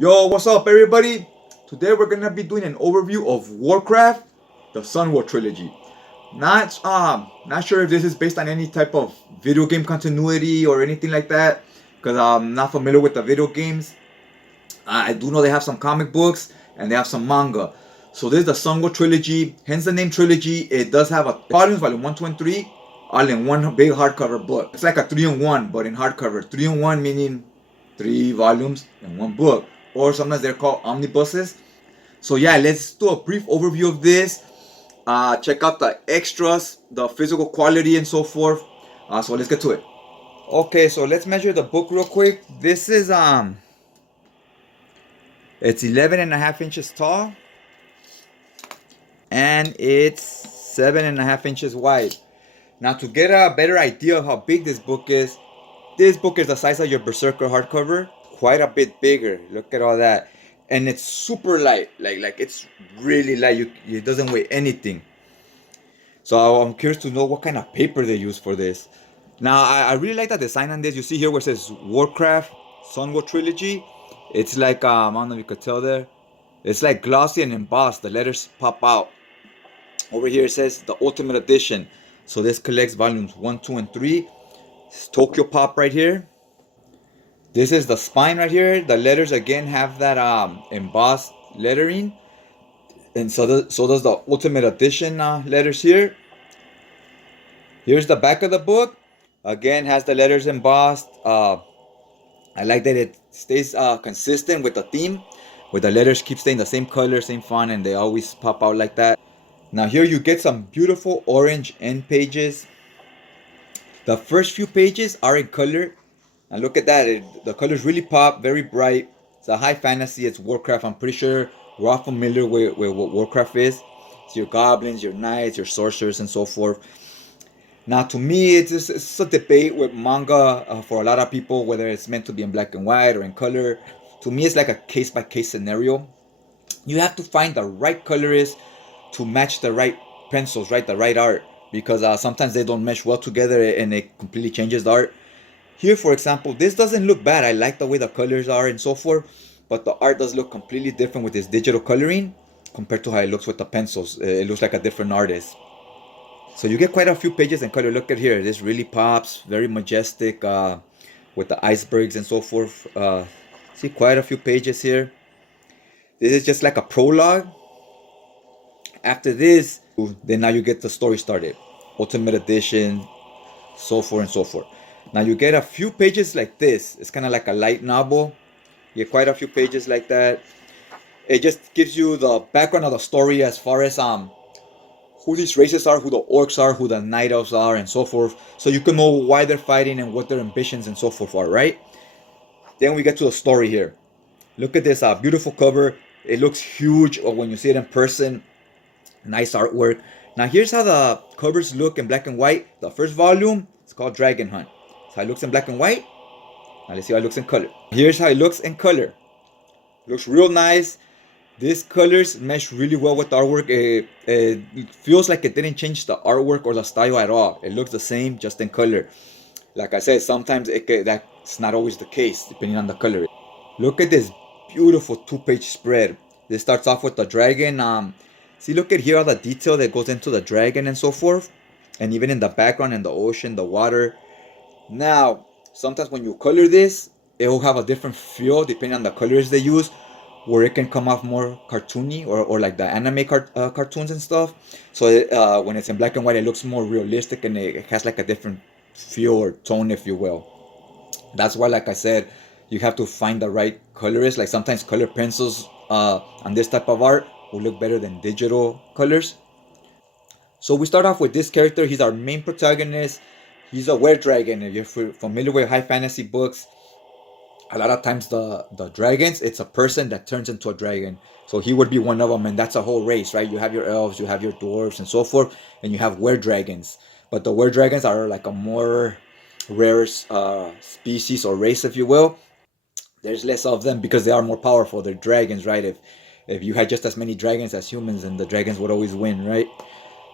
Yo, what's up everybody? Today we're gonna be doing an overview of Warcraft, the Sunwell Trilogy. Not sure if this is based on any type of video game continuity or anything like that, because I'm not familiar with the video games. I do know they have some comic books and they have some manga. So this is the Sunwell Trilogy, hence the name Trilogy. It does have a volumes, volume 1, 2, and 3, all in one big hardcover book. It's like a 3-in-1, but in hardcover. 3-in-1 meaning 3 volumes in one book. Or sometimes they're called omnibuses. So yeah, let's do a brief overview of this. Check out the extras, the physical quality and so forth. So let's get to it. Okay, so let's measure the book real quick. This is it's 11.5 inches tall and it's 7.5 inches wide. Now to get a better idea of how big this book is the size of your Berserker hardcover, quite a bit bigger. Look at all that. And it's super light, like it's really light. It doesn't weigh anything. So I'm curious to know what kind of paper they use for this. Now I really like the design on this. You see here where it says Warcraft Sunwell Trilogy. It's like I don't know if you could tell there. It's like glossy and embossed. The letters pop out. Over here it says the Ultimate Edition. So this collects volumes 1, 2, and 3. It's Tokyopop right here. This is the spine right here. The letters again have that embossed lettering, and so does the Ultimate Edition letters here. Here's the back of the book. Again, has the letters embossed. I like that it stays consistent with the theme, where the letters keep staying the same color, same font, and they always pop out like that. Now here you get some beautiful orange end pages. The first few pages are in color. And look at that, the colors really pop, very bright. It's a high fantasy, it's Warcraft. I'm pretty sure we're all familiar with what Warcraft is. It's your goblins, your knights, your sorcerers, and so forth. Now to me, it's a debate with manga for a lot of people, whether it's meant to be in black and white or in color. To me, it's like a case-by-case scenario. You have to find the right colorist to match the right pencils, right, the right art. Because sometimes they don't mesh well together and it completely changes the art. Here, for example, this doesn't look bad. I like the way the colors are and so forth, but the art does look completely different with this digital coloring compared to how it looks with the pencils. It looks like a different artist. So you get quite a few pages in color. Look at here. This really pops, very majestic with the icebergs and so forth. See quite a few pages here. This is just like a prologue. After this, then now you get the story started. Ultimate Edition, so forth and so forth. Now you get a few pages like this. It's kind of like a light novel. You get quite a few pages like that. It just gives you the background of the story as far as who these races are, who the orcs are, who the night elves are, and so forth. So you can know why they're fighting and what their ambitions and so forth are, right? Then we get to the story here. Look at this beautiful cover. It looks huge when you see it in person. Nice artwork. Now here's how the covers look in black and white. The first volume, it's called Dragon Hunt. That's how it looks in black and white. Now let's see how it looks in color. Here's how it looks in color. Looks real nice. These colors mesh really well with the artwork. It feels like it didn't change the artwork or the style at all. It looks the same, just in color. Like I said, sometimes that's not always the case, depending on the color. Look at this beautiful 2-page spread. This starts off with the dragon. See, look at here all the detail that goes into the dragon and so forth. And even in the background, in the ocean, the water. Now, sometimes when you color this, it will have a different feel depending on the colors they use, where it can come off more cartoony or like the anime cartoons and stuff. So when it's in black and white, it looks more realistic and it has like a different feel or tone, if you will. That's why, like I said, you have to find the right colorist. Like sometimes color pencils on this type of art will look better than digital colors. So we start off with this character. He's our main protagonist. He's a were-dragon. If you're familiar with high fantasy books, a lot of times the dragons, it's a person that turns into a dragon. So he would be one of them, and that's a whole race, right? You have your elves, you have your dwarves, and so forth, and you have were-dragons. But the were-dragons are like a more rare species or race, if you will. There's less of them because they are more powerful. They're dragons, right? If you had just as many dragons as humans, then the dragons would always win, right?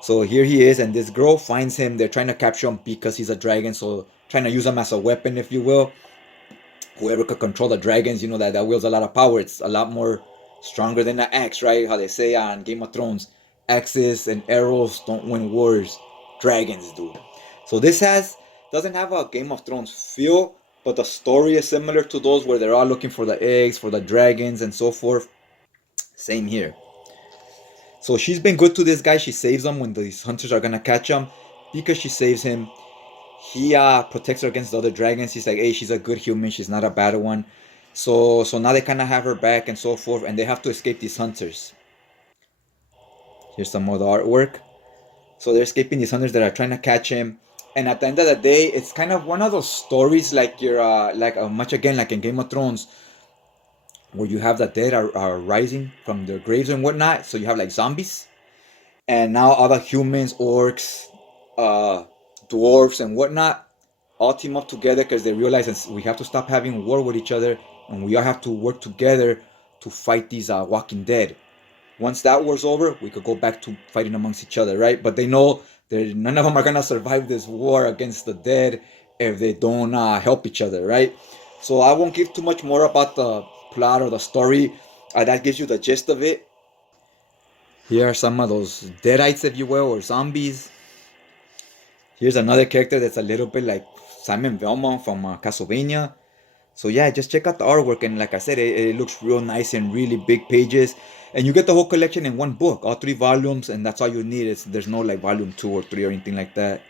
So here he is, and this girl finds him. They're trying to capture him because he's a dragon, so trying to use him as a weapon, if you will. whoever could control the dragons, you know, that wields a lot of power. It's a lot more stronger than an axe, right? How they say on Game of Thrones, axes and arrows don't win wars, dragons do. So this doesn't have a Game of Thrones feel, but the story is similar to those where they're all looking for the eggs, for the dragons, and so forth. Same here. So she's been good to this guy. She saves him when these hunters are gonna catch him. Because she saves him, he protects her against the other dragons. He's like, hey, she's a good human. She's not a bad one. So now they kind of have her back and so forth, and they have to escape these hunters. Here's some more of the artwork. So they're escaping these hunters that are trying to catch him. And at the end of the day, it's kind of one of those stories like you're much again like in Game of Thrones, where you have the dead are rising from their graves and whatnot. So you have like zombies, and now all the humans, orcs, dwarves, and whatnot all team up together because they realize we have to stop having war with each other, and we all have to work together to fight these Walking Dead. Once that war's over, we could go back to fighting amongst each other, right? But they know that none of them are gonna survive this war against the dead if they don't help each other, right? So I won't give too much more about the plot or the story. That gives you the gist of it. Here are some of those deadites, if you will, or zombies. Here's another character that's a little bit like Simon Velma from Castlevania. So yeah, just check out the artwork, and like I said, it looks real nice and really big pages. And you get the whole collection in one book, all 3 volumes, and that's all you need. There's no like volume 2 or 3 or anything like that.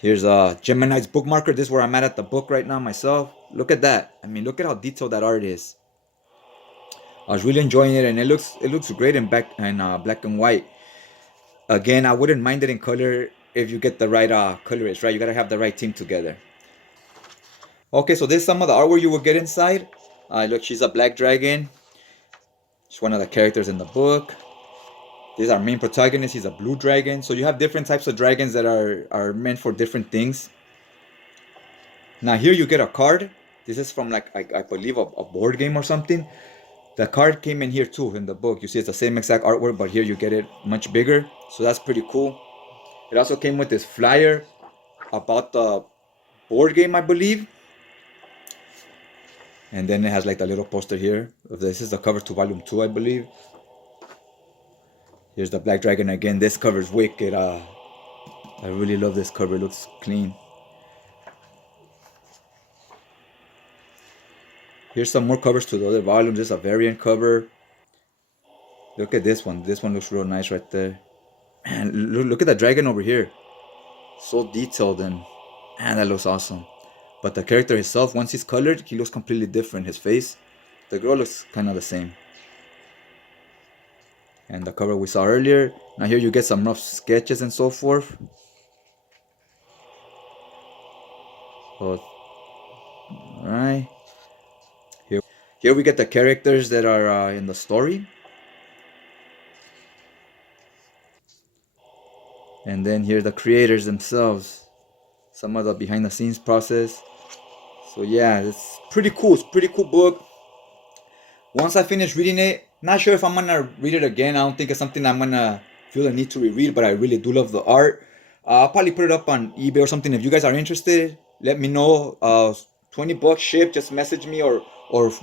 Here's Gemini's bookmarker. This is where I'm at the book right now myself. Look at that. I mean, look at how detailed that art is. I was really enjoying it, and it looks great in black and white. Again, I wouldn't mind it in color if you get the right colorist, right? You gotta have the right team together. Okay, so this is some of the artwork you will get inside. Look, she's a black dragon. She's one of the characters in the book. This is our main protagonist. He's a blue dragon. So you have different types of dragons that are meant for different things. Now here you get a card. This is from like I believe a board game or something. The card came in here too in the book. You see it's the same exact artwork, but here you get it much bigger. So that's pretty cool. It also came with this flyer about the board game, I believe. And then it has like the little poster here. This is the cover to volume 2, I believe. Here's the black dragon again. This cover is wicked. I really love this cover. It looks clean. Here's some more covers to the other volumes. This is a variant cover. Look at this one. This one looks real nice right there. And look at the dragon over here. So detailed, and that looks awesome. But the character himself, once he's colored, he looks completely different. His face, the girl looks kind of the same. And the cover we saw earlier. Now here you get some rough sketches and so forth. Alright. Here we get the characters that are in the story. And then here the creators themselves. Some of the behind the scenes process. So yeah, it's pretty cool. It's a pretty cool book. Once I finish reading it, not sure if I'm gonna read it again. I don't think it's something I'm gonna feel the need to reread, but I really do love the art. I'll probably put it up on eBay or something. If you guys are interested, let me know. $20 ship. Just message me or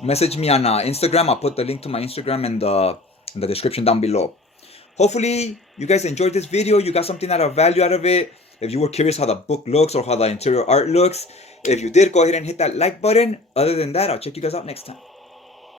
message me on Instagram. I'll put the link to my Instagram in the description down below. Hopefully you guys enjoyed this video. You got something out of value out of it. If you were curious how the book looks or how the interior art looks, if you did, go ahead and hit that like button. Other than that, I'll check you guys out next time.